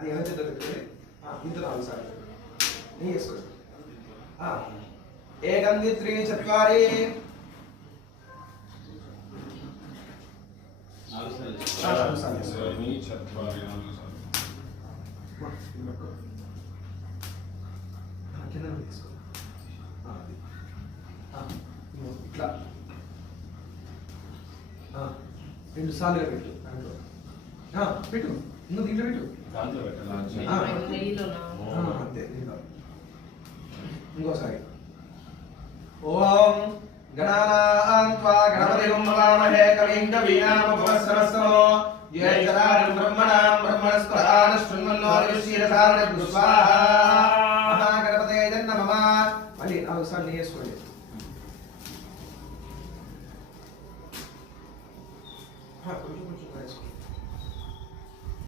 అది ఎలా చేద్దాం ఇంత 4 సార్లు నీ చేసుకోండి. ఏకం ద్వి చత్వారి 4 సార్లు నీ చత్వారి 4 సార్లు కింద తీసుకో ఇట్లా 2 సార్లుగా పెట్టు పెట్టు నువ్వు దీంట్లో పెట్టు దాంట్లో పెట్టాలా అంతే ఇంకోసారి ఓం గణానాం త్వా గణపతిం నమామహే కవిం కవీనాముపమశ్రవస్తమో జ్యేష్ఠరాజం బ్రహ్మణాం బ్రహ్మణస్పదాన శృణ్వన్నోర్విశీరసారణ స్వాహా మహాగణపతయే నమః. మళ్ళీ 4 సార్లు చేసుకోండి.